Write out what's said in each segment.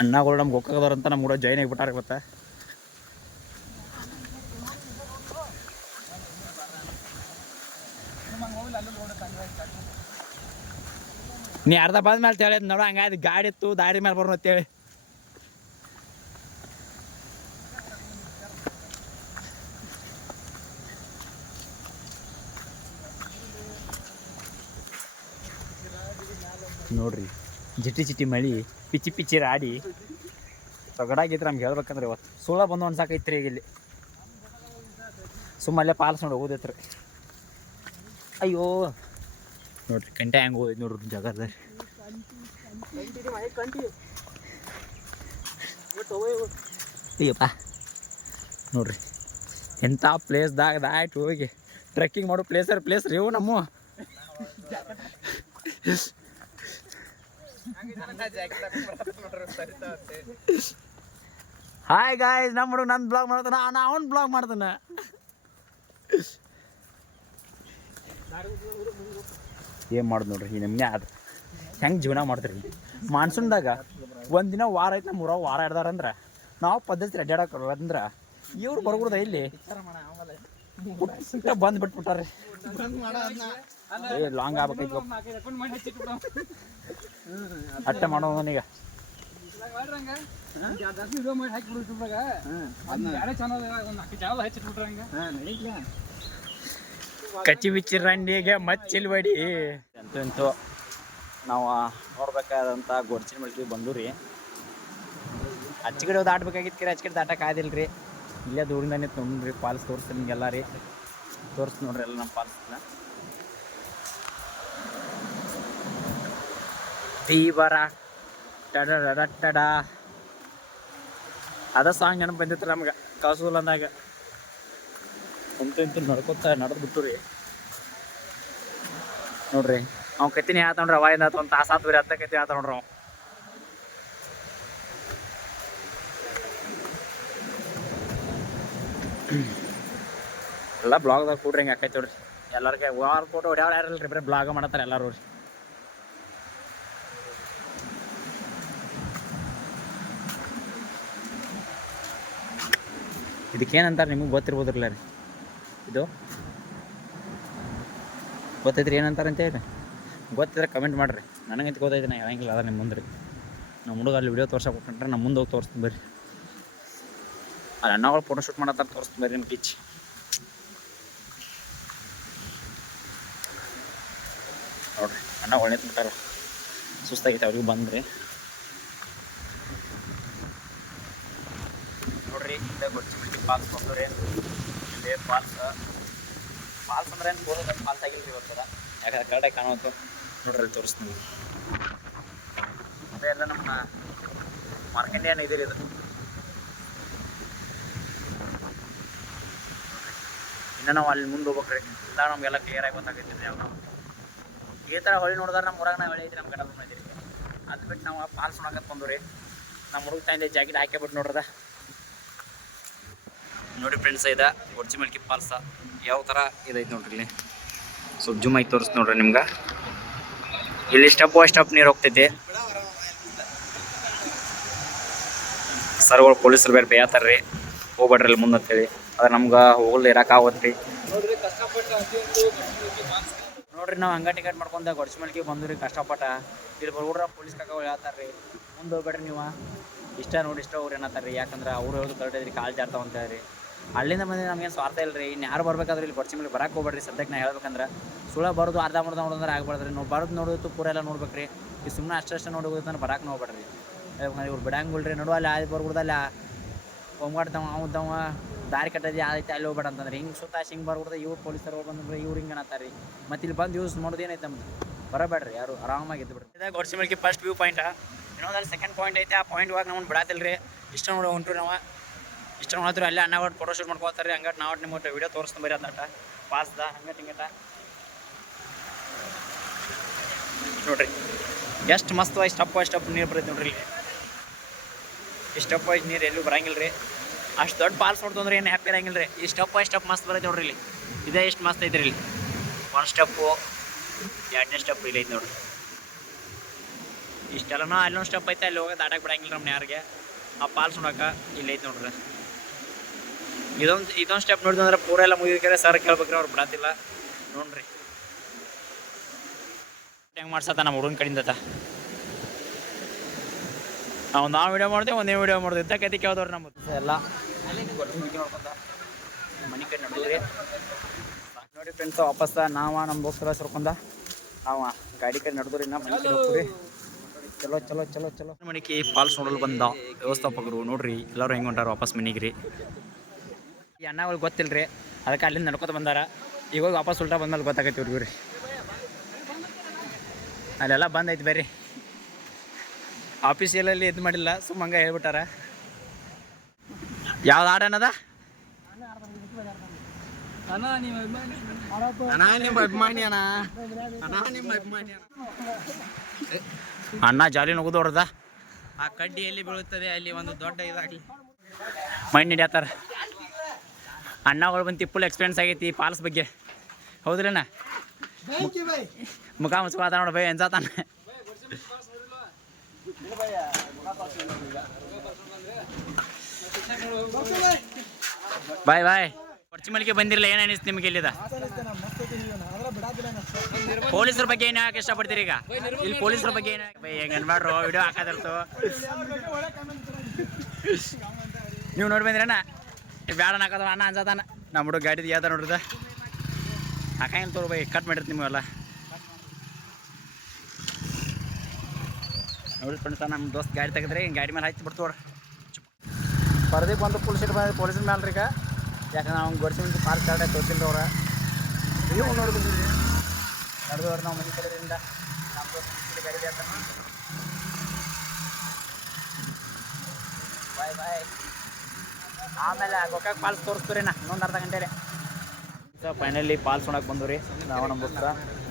ಅಣ್ಣಗಳು ನಮ್ಗೆ ಹೋಗೋದಾರಂತ ನಮ್ಮ ಕೂಡ ಜಾಯ್ನ್ ಆಗಿಬಿಟ್ಟಾರ ಗೊತ್ತಾ. ನೀ ಅರ್ಧ ಬಂದ ಮೇಲೆ ಹೇಳಿದ್ ನೋಡ ಹಂಗಾಯ್ತು ಗಾಡಿ ಇತ್ತು ದಾರಿ ಮೇಲೆ ಬರೋಣ ಅಂತೇಳಿ. ನೋಡ್ರಿ ಜಿಟಿ ಜಿಟಿ ಮಳಿ ಪಿಚ್ಚಿ ಪಿಚ್ಚಿ ರಾಡಿ ತೊಗಡಾಗಿತ್ತು ನಮ್ಗೆ ಹೇಳ್ಬೇಕಂದ್ರೆ ಇವತ್ತು ಸುಳ್ಳ ಬಂದು ಅನ್ಸಾಕೈತ್ರಿ ಈಗ ಇಲ್ಲಿ ಸುಮ್ಮಲ್ಲೇ ಪಾಲ್ಸ್ ನೋಡಿ ಹೋಗೋದೈತ್ರಿ. ಅಯ್ಯೋ ನೋಡ್ರಿ ಕಂಟೆ ಹೆಂಗೆ ಹೋಯ್ತು ನೋಡ್ರಿ ಜಾಗದ. ಅಯ್ಯಪ್ಪ ನೋಡ್ರಿ ಎಂಥ ಪ್ಲೇಸ್ದಾಗ ದಾಟ್ ಹೋಗಿ ಟ್ರೆಕ್ಕಿಂಗ್ ಮಾಡೋ ಪ್ಲೇಸ್ ರೀ ಇವು ನಮ್ಮ. ಹಾಯ್ ಗಾಯ್ಸ್, ನಮ್ಮ ಹುಡುಗ ನನ್ನ ಬ್ಲಾಗ್ ಮಾಡ್ತಾನ, ನಾ ಅವ್ನು ಬ್ಲಾಗ್ ಮಾಡ್ತಾನೆ. ಏನು ಮಾಡೋದು ನೋಡ್ರಿ ಈ ನಮ್ಗೆ ಅದು ಹೆಂಗೆ ಜೀವನ ಮಾಡ್ತೀರಿ. ಮಾನ್ಸೂನ್ದಾಗ ಒಂದಿನ ವಾರ ಐತೆ ನಮ್ಮ ಊರಾಗ ವಾರ ಹಿಡ್ದಾರಂದ್ರೆ ನಾವು ಪದ್ಧತಿ ಅಡ್ಡಾಡಕ್ಕೆ ಅಂದ್ರೆ ಇವ್ರು ಬರ್ಬಿಡ್ದ ಇಲ್ಲಿ ಬಂದು ಬಿಟ್ಬಿಟ್ಟಾರೆ. ಏ ಲಾಂಗ್ ಆಗ್ಬೇಕೈತಿ ಅಷ್ಟೇ ಮಾಡೋದು ಈಗ. ಕಚ್ಚಿ ಬಿಚ್ಚಿ ರಂಡಿಗೆ ಮಚ್ಚಿಲ್ಬಡಿ ಅಂತೂ ನಾವು ನೋಡ್ಬೇಕಾದಂಥ ಗೋಡ್ಚಿನ ಮಳ್ಗಿ ಬಂದು ರೀ. ಅಚ್ಚಗಡೆ ದಾಟ್ಬೇಕಾಗಿತ್ತು ರೀ, ಅಚ್ಚಗಡೆ ದಾಟಕ್ಕೆ ಆದಿಲ್ಲ ರೀ. ಇಲ್ಲೇ ದೂರಿಂದಾನೆ ತೊಗೊಂಡ್ರಿ ಫಾಲ್ಸ್ ತೋರಿಸ್ತೀನಿ ನಿಮಗೆಲ್ಲ ರೀ. ತೋರಿಸ್ ನೋಡ್ರಿ ಎಲ್ಲ ನಮ್ಮ ಫಾಲ್ಸ್ನ. ಬರ ಟಡ ಅದ ಸಾಂಗ್ ನೆನಪು ಬಂದಿತ್ತು ನಮ್ಗೆ ಕೌಸೂಲ್ ಅಂದಾಗ. ಇಂತು ನಡ್ಕೊತ ನಡೆದು ಬಿಟ್ಟು ರೀ ನೋಡ್ರಿ. ಅವ್ ಕತ್ತಿನಿ ಆತೊಂಡ್ರಿ ಅವಾಗಿಂದ ಆತ ಒಂದು ತಾಸು ಆತು ಬರೀ ಹತ್ತ ಕತ್ತಿ ಆತ ನೋಡ್ರಿ. ಅವ್ ಎಲ್ಲ ಬ್ಲಾಗ್ದಾಗ ಕೂಡ್ರಿ ಹಿಂಗೆ ಆಕೈತಿ ನೋಡ್ರಿ. ಎಲ್ಲರಿಗೆ ವಾರ ಫೋಟೋ ಹೊಡ್ಯಾವ್ರು ಯಾರಲ್ರಿ, ಬರೀ ಬ್ಲಾಗ ಮಾಡತ್ತಾರೆ ಎಲ್ಲರೂ ರೀ. ಇದಕ್ಕೇನಂತಾರೆ ನಿಮಗೆ ಗೊತ್ತಿರ್ಬೋದ್ರಲ್ಲ ರೀ. ಇದು ಗೊತ್ತೈತ್ರಿ ಏನಂತಾರೆ ಅಂತ ಹೇಳಿ ಗೊತ್ತಿದ್ರೆ ಕಮೆಂಟ್ ಮಾಡಿರಿ. ನನಗಂತ ಗೊತ್ತೈತೆ, ನಾ ಹೇಳಂಗಿಲ್ಲ ಅದ ನಿಮ್ಮ ಮುಂದೆ ರೀ. ನಮ್ಮ ಹುಡುಗ ಅಲ್ಲಿ ವಿಡಿಯೋ ತೋರ್ಸಕ್ಕೆ ಕೊಟ್ಟಂಟ್ರೆ ನಮ್ಮ ಮುಂದೆ ಹೋಗಿ ತೋರಿಸ್ತೀನಿ ಬರ್ರಿ. ಅಲ್ಲಿ ಅಣ್ಣಗಳು ಫೋಟೋ ಶೂಟ್ ಮಾಡತ್ತಾರೆ, ತೋರಿಸ್ತೀನಿ ಬರ್ರಿ ನಿಮ್ಮ ಕಿಚ್. ನೋಡ್ರಿ ಅಣ್ಣ ಒಳ್ಳೆ ಬಿಟ್ಟಾರ, ಸುಸ್ತಾಗೈತೆ ಅವ್ರಿಗೆ ಬಂದ್ರಿ. ನೋಡ್ರಿ ಇಲ್ಲೇ ಗೊಡ್ಚಿಮಟ್ಟಿ ಫಾಲ್ಸ್ ಬಂದ್ರಿ. ಇಲ್ಲೇ ಫಾಲ್ಸ್ ಅಂದ್ರೆ ಏನು ಗೋಲ್ ಫಾಲ್ಸ್ ಆಗಿಲ್ರಿ ಇವತ್ತದ, ಯಾಕಂದ್ರೆ ಕರೆಕ್ಟಾಗಿ ಕಾಣುವಂತು. ನೋಡ್ರಿ ಅಲ್ಲಿ ತೋರಿಸ್ತೀನಿ. ಅದೇ ಎಲ್ಲ ನಮ್ಮ ಮಾರ್ಕೆಂಡಿಯನ್ ಇದೀರಿ ಇದು. ಇನ್ನು ನಾವು ಅಲ್ಲಿ ಮುಂದೆ ಹೋಗ್ಬೇಕ್ರಿ, ಇಲ್ಲ ನಮಗೆಲ್ಲ ಕ್ಲಿಯರಾಗಿ ಗೊತ್ತಾಗೈತಿ ರೀ. ನಾವು ಈ ಥರ ಹೊಳಿ ನೋಡಿದ್ರೆ ನಮ್ಮ ಊರಾಗ ನಾವು ಐತಿ ನಮ್ಮ ಗಂಡ ಐತಿ. ಅದು ಬಿಟ್ಟು ನಾವು ಫಾಲ್ಸ್ ನೋಡಕತ್ ಬಂದು ರೀ. ನಮ್ಮ ಹುಡುಗ ತಂದೆ ಜಾಕೆಟ್ ಹಾಕಿಬಿಟ್ಟು ನೋಡ್ರದ. ನೋಡಿ ಫ್ರೆಂಡ್ಸ್, ಇದೆ ಗೊಡ್ಚಿಮಟ್ಟಿ ಫಾಲ್ಸ ಯಾವ ಥರ ಇದೈತೆ ನೋಡ್ರಿ. ಇಲ್ಲಿ ಸ್ವಲ್ಪ ಜೂಮ್ ಆಗಿ ತೋರಿಸ್ ನೋಡ್ರಿ ನಿಮ್ಗೆ. ಇಲ್ಲಿ ಸ್ಟೆಪ್ ಬೈ ಸ್ಟೆಪ್ ನೀರು ಹೋಗ್ತೈತಿ. ಸರ್ಗಳು ಪೊಲೀಸರು ಬೇರೆ ಬೇಯತ್ತಾರ್ರಿ, ಹೋಗ್ಬೇಡ್ರಿ ಅಲ್ಲಿ ಮುಂದೆ ಅಂತೇಳಿ. ಅದು ನಮ್ಗೆ ಹೋಗಲ್ ಇರೋಕ್ಕಾಗತ್ತೆ ರೀ. ನೋಡ್ರಿ ನಾವು ಹಂಗ ಟಿಕೆಟ್ ಮಾಡ್ಕೊಂಡ ಗೊಡ್ಚಿಮಟ್ಟಿ ಬಂದು ರೀ ಕಷ್ಟಪಟ್ಟ. ಇಲ್ಲಿ ಬರ್ಬಿಡ್ರ ಪೊಲೀಸ್ ಕಾಕ ಹೇಳ್ತಾರೆ ರೀ, ಮುಂದೆ ಹೋಗ್ಬೇಡ್ರಿ ನೀವು, ಇಷ್ಟ ನೋಡಿ ಇಷ್ಟ ಅವ್ರು ಏನತ್ತಾರೆ ರೀ. ಯಾಕಂದ್ರೆ ಅವ್ರು ಹೇಳೋದು ಕರೆಕ್ಟ್ ಐತ್ರಿ, ಕಾಲು ಜಾರ್ತಾವ ಅಂತ ಹೇಳಿ. ಅಲ್ಲಿಂದ ಬಂದು ನಮಗೇನು ಸ್ವಾರ್ಥ ಇಲ್ಲ ರೀ. ಇನ್ನು ಯಾರು ಬರ್ಬೇಕಾದ್ರೆ ಇಲ್ಲಿ ಗೊಡ್ಚಿಮಟ್ಟಿ ಬರಕ್ಕೆ ಹೋಗ್ಬೇಡ್ರಿ. ಸದ್ಯಕ್ಕೆ ನಾ ಹೇಳ್ಬೇಕಂದ್ರೆ ಸುಳ್ಳು ಬರೋದು ಅರ್ಧ ಮುರ್ಧ ನೋಡಿದ್ರೆ ಆಗ್ಬಾರ್ದ್ರಿ. ನಾವು ಬರೋದು ನೋಡೋದು ಪೂರ ಎಲ್ಲ ನೋಡ್ಬೇಕು ರೀ. ಈ ಸುಮ್ಮನೆ ಅಷ್ಟೇ ನೋಡಿ ಹೋಗೋದು ಬರಕ್ಕೆ ಹೋಗ್ಬೇಡ್ರಿ. ಇವ್ರು ಬಿಡಂಗಿಲ್ರಿ. ನೋಡು ಅಲ್ಲಿ ಆದಿ ಬರ್ಬಿಡ್ದಲ್ಲ ಹೊಂಗಾಡ್ತಾವ ಅವದ್ದವ ದಾರಿ ಕಟ್ಟದಿ ಆದೈತೆ ಅಲ್ಲಿ ಹೋಗ್ಬೇಡ ಅಂತಂದ್ರೆ ಹಿಂಗೆ ಸುತ್ತಾಶಿ ಹಿಂಗೆ ಬರ್ಬಿಡ್ದೆ. ಇವ್ರು ಪೊಲೀಸರು ಬಂದ್ರೆ ಇವ್ರು ಹಿಂಗೆ ಅನ್ನತ್ತಾರೆ ರೀ. ಮತ್ತು ಇಲ್ಲಿ ಬಂದು ಯೂಸ್ ಮಾಡೋದು ಏನೈತೆ ನಮ್ಗೆ ಬರಬೇಡ್ರಿ ಯಾರು, ಆರಾಮಾಗಿ ಇದ್ದು ಬಿಡ್ರಿ. ಇದಾಗ ಗೊಡ್ಚಿಮಟ್ಟಿ ಫಸ್ಟ್ ವ್ಯೂ ಪಾಯಿಂಟ್. ಇನ್ನೊಂದಲ್ಲಿ ಸೆಕೆಂಡ್ ಪಾಯಿಂಟ್ ಐತೆ. ಆ ಪಾಯಿಂಟ್ ಇವಾಗ ನಮ್ಮನ್ನು ಬಿಡಾತಿಲ್ಲ ರೀ. ಇಷ್ಟ ನೋಡಿ ಹೊಂಟ್ರಿ ನಾವು. ಇಷ್ಟ ನೋಡಿದ್ರು ಅಲ್ಲಿ ಅಣ್ಣ ಒಟ್ಟು ಫೋಟೋ ಶೂಟ್ ಮಾಡ್ಕೋತಾರೆ. ಹಂಗಟ್ಟು ನಾವು ನಿಮ್ಗೆ ವಿಡಿಯೋ ತೋರಿಸ್ತೀನಿ ಬರೀ ಅದಟ ಪಾಸ್ದ ಹಂಗಟ್ಟು ಹಿಂಗಟ ನೋಡ್ರಿ. ಎಷ್ಟು ಮಸ್ತವಾಗಿ ಸ್ಟೆಪ್ ಬೈ ಸ್ಟೆಪ್ ನೀರು ಬರುತ್ತೆ ನೋಡ್ರಿ. ಇಲ್ಲಿ ಈ ಸ್ಟೆಪ್ ವೈಸ್ ನೀರು ಎಲ್ಲೂ ಬರಂಗಿಲ್ಲ ರೀ. ಅಷ್ಟು ದೊಡ್ಡ ಫಾಲ್ಸ್ ನೋಡ್ತಂದ್ರೆ ಏನು ಹ್ಯಾಪಿ ಇರಂಗಿಲ್ಲ ರೀ. ಈ ಸ್ಟೆಪ್ ಬೈ ಸ್ಟೆಪ್ ಮಸ್ತ್ ಬರುತ್ತೆ ನೋಡ್ರಿ. ಇಲ್ಲಿ ಇದೇ ಎಷ್ಟು ಮಸ್ತ್ ಐತ್ರಿ. ಇಲ್ಲಿ ಒಂದು ಸ್ಟೆಪ್ಪು, ಎರಡನೇ ಸ್ಟೆಪ್ ಇಲ್ಲಿ ಐತೆ ನೋಡ್ರಿ. ಇಷ್ಟೆಲ್ಲನೂ ಅಲ್ಲೊಂದು ಸ್ಟೆಪ್ ಐತೆ, ಅಲ್ಲಿ ಹೋಗಿ ದಾಟಕ್ಕೆ ಬಿಡಂಗಿಲ್ಲ ನಮ್ಮನ್ನ ಯಾರಿಗೆ. ಆ ಪಾಲ್ಸ್ ನೋಡಕ್ಕೆ ಇಲ್ಲಿ ಐತೆ ನೋಡ್ರಿ. ಇದೊಂದು ಸ್ಟೆಪ್ ನೋಡಿದ್ವಿ ಅಂದ್ರೆ ಪೂರ ಎಲ್ಲ ಮುಗಿದ್ರೆ ಸರ್ ಕೇಳ್ಬೇಕ್ರಿ, ಅವ್ರು ಬಿಡತ್ತಿಲ್ಲ ನೋಡ್ರಿ. ಹೆಂಗೆ ಮಾಡ್ಸತ್ತ ನಮ್ಮ ಹುಡುಗನ ಕಡೆಯಿಂದ ನಾವು ವಿಡಿಯೋ ಮಾಡ್ತೇವೆ, ಒಂದೇ ವಿಡಿಯೋ ಮಾಡ್ತೀವಿ. ಇಂಥ ಕತೆ ಕೇಳ್ದವ್ರು ನಮ್ಮ ಎಲ್ಲ ನೋಡ್ಕೊಂತ ಮನೆ ಕಡೆ ನಡೆದ್ರಿ ನೋಡಿ ಫ್ರೆಂಡ್ಸ್. ವಾಪಸ್ ನಮ್ಮ ದೋಸ್ತರ ಸರ್ಕೊಂಡ ನಾವು ಗಾಡಿ ಕಡೆ ನಡೆದ್ರಿ. ನಾ ಮನೆ ಕಡೆ ಹೋಗ್ರಿ. ಚಲೋ ಚಲೋ ಚಲೋ ಚಲೋ ಮಣಿಕೆ ಫಾಲ್ಸ್ ನೋಡಲು ಬಂದ ವ್ಯವಸ್ಥಾಪಕರು ನೋಡ್ರಿ. ಎಲ್ಲರೂ ಹೆಂಗೆ ಹೊಂಟಾರ ವಾಪಸ್ ಮನೆಗೆ ರೀ. ಈ ಅಣ್ಣಗಳು ಗೊತ್ತಿಲ್ರಿ, ಅದಕ್ಕೆ ಅಲ್ಲಿಂದ ನಡ್ಕೊತ ಬಂದಾರ. ಈಗ ಹೋಗಿ ವಾಪಸ್ ಉಲ್ಟಾ ಬಂದ್ಮೇಲೆ ಗೊತ್ತಾಗೈತಿ ಇವ್ರಿಗೂ ರೀ. ಅಲ್ಲೆಲ್ಲ ಬಂದೈತಿ ಬರ್ರಿ. ಆಫೀಸಿಯಲಲ್ಲಿ ಇದು ಮಾಡಿಲ್ಲ, ಸುಮ್ಮ ಹಂಗೆ ಹೇಳ್ಬಿಟ್ಟಾರ. ಯಾವ್ದು ಹಾಡು ಅನ್ನದ ಅಣ್ಣ ಜಾಲಿ ನುಗ್ದೋಡ್ದ. ಆ ಕಡ್ಡಿ ಎಲ್ಲಿ ಬೀಳುತ್ತದೆ ಅಲ್ಲಿ ಒಂದು ದೊಡ್ಡ ಇದಾಗಲಿ ಮೈಂಡ್ ಹಿಡಿಯತ್ತಾರ. ಅಣ್ಣಗಳು ಬಂದು ಫುಲ್ ಎಕ್ಸ್ಪೀರಿಯನ್ಸ್ ಆಗೈತಿ ಫಾಲ್ಸ್ ಬಗ್ಗೆ. ಹೌದ್ರಣ್ಣ? ಮುಖ ಮುಚ್ಕೋತ ನೋಡ ಬೈ ಅನ್ಸಾತಾನ. ಬಾಯ್ ಬಾಯ್. ಕೊರ್ಚಿಮಲ್ಗೆ ಬಂದಿರಲ್ಲ, ಏನು ಅನಿಸ್ತು ನಿಮ್ಗೆ ಇಲ್ಲಿದ? ಪೊಲೀಸರ ಬಗ್ಗೆ ಏನು ಯಾಕೆ ಇಷ್ಟಪಡ್ತೀರಿ ಈಗ? ಇಲ್ಲಿ ಪೊಲೀಸರ ಬಗ್ಗೆ ಏನು ಹೆಂಗೆ ಅನ್ಬಾಡ್ರು, ವಿಡಿಯೋ ಹಾಕೋದಿರ್ತು. ನೀವು ನೋಡಿ ಬಂದಿರಣ್ಣ? ಬ್ಯಾಡ ಹಾಕೋದ ಅಣ್ಣ ಅನ್ಸತಾನ. ನಮ್ಮ ಹುಡುಗ ಗಾಡಿದು ಯಾವ್ದು ನೋಡ್ರಿದ ಹಾಕಂಗಿಲ್ಲ ತೋರು ಬೈ, ಕಟ್ ಮಾಡಿರ್ತೀವಿ ನಿಮಗೆಲ್ಲ ನೋಡಿ ಫ್ರೆಂಡ್ಸ. ನಮ್ಮ ದೋಸ್ತ್ ಗಾಡಿ ತೆಗೆದ್ರೆ ಗಾಡಿ ಮೇಲೆ ಹಚ್ಚಿ ಬಿಡ್ತವ್ರ. ಪರದಕ್ಕೆ ಬಂದು ಫುಲ್ ಸೀಟ್ ಬಂದ ಪೊಲೀಸಿನ ಮೇಲೆ ರೀ. ಈಗ ಯಾಕಂದ್ರೆ ನಾವು ಗೊಡ್ಸಿನ ಪಾರ್ಕ್ ಕಾರ್ಡೆ ತೋರಿಸಿಲ್ಲ ಅವ್ರ. ನೀವು ನೋಡ್ಬಿಡ್ರಿ ನಡೆದವ್ರು ನಾವು ಮನೆ ಕಡೆಯಿಂದ ನಮ್ಮ ದೋಸ್ತ ಗಾಡಿ ಹಾಕ್ತಾನ. ಬಾಯ್ ಬಾಯ್. ಆಮೇಲೆ ಗೋಕಾಕ್ ಫಾಲ್ಸ್ ತೋರಿಸ್ತೀರಿ ನಾ ಇನ್ನೊಂದು ಅರ್ಧ ಗಂಟೆಲೆ. ಫೈನಲಿ ಫಾಲ್ಸ್ ನೋಡಕ್ಕೆ ಬಂದ್ರಿ ನಾವು. ನಮ್ಮ ದೋಸ್ತ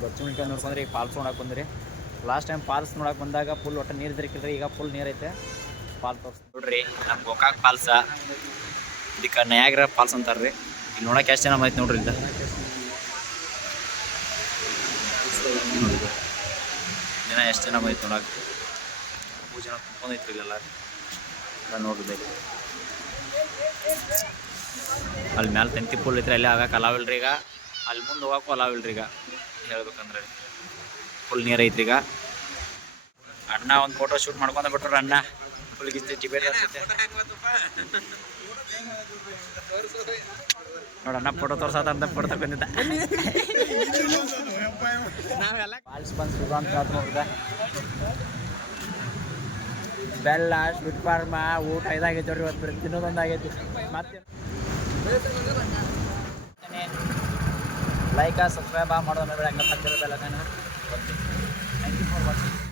ಗೊತ್ತಿಮಿಲ್ಕೆ ನೋಡ್ಕೊಂಡ್ರಿ ಈಗ ಫಾಲ್ಸ್ ನೋಡಕ್ಕೆ ಬಂದ್ರಿ. ಲಾಸ್ಟ್ ಟೈಮ್ ಫಾಲ್ಸ್ ನೋಡಕ್ಕೆ ಬಂದಾಗ ಫುಲ್ ಒಟ್ಟು ನೀರು ಇದ್ರಿಕಿಲ್ರಿ, ಈಗ ಫುಲ್ ನೀರು ಐತೆ. ಫಾಲ್ಸ್ ತೋರಿಸ್ ನೋಡ್ರಿ ನಮ್ಮ ಗೋಕಾಕ್ ಫಾಲ್ಸ. ಇದಕ್ಕೆ ನಯಾಗ್ರಾ ಫಾಲ್ಸ್ ಅಂತಾರೆ ರೀ. ಇಲ್ಲಿ ನೋಡಕ್ಕೆ ಎಷ್ಟು ಜನ ಐತೆ ನೋಡ್ರಿ. ಇಂದ ಜನ ಎಷ್ಟು ಜನ ಐತೆ ನೋಡಕ್ಕೆ. 3 ಜನ ಕುತ್ಕೊಂಡೈತ್ರಿ ಇಲ್ಲೆಲ್ಲ ನೋಡ್ರಿ. ಅಲ್ಲಿ ಮ್ಯಾಲೆ ತಂತಿ ಪುಲ್ ಐತ್ರಿ, ಅಲ್ಲಿ ಆಗಕ್ಕೆ ಅಲಾವಿಲ್ರಿ ಈಗ. ಅಲ್ಲಿ ಮುಂದೆ ಹೋಗಕ್ಕೂ ಅಲಾವಿಲ್ರಿ ಈಗ ಹೇಳ್ಬೇಕಂದ್ರೆ. ಫುಲ್ ನೀರು ಐತ್ರಿ ಈಗ. ಅಣ್ಣ ಒಂದು ಫೋಟೋ ಶೂಟ್ ಮಾಡ್ಕೊಂಡ ಬಿಟ್ರು. ಅಣ್ಣ ಫುಲ್ ಗಿಚ್ಚಿ ಟಿಬೇಟ್ ಅನ್ಸುತ್ತೆ ನೋಡಣ್ಣ. ಫೋಟೋ ತೋರ್ಸತ್ತ ಅಂತ ಫೋಟೋ ತಗೊಂಡಿದ್ದ. ಫಾಲ್ಸ್ ಬಂದು ಸುಗ ಅಂತ ನೋಡ್ದ. ಬೆಲ್ಲ ಸ್ವೀಟ್ ಫಾರ್ಮ ಊಟ ಇದಾಗೈತೆ ನೋಡ್ರಿ. ಇವತ್ತು ತಿನ್ನೋದೊಂದು ಆಗೈತಿ. ಮತ್ತೆ ಲೈಕ್ ಸಬ್ಸ್ಕ್ರೈಬ್ ಮಾಡೋದು ಬೇಡ. ಹಂಗೆ ಬೆಲ್ಲ ಥ್ಯಾಂಕ್ ಯು ಫಾರ್ ವಾಚಿಂಗ್.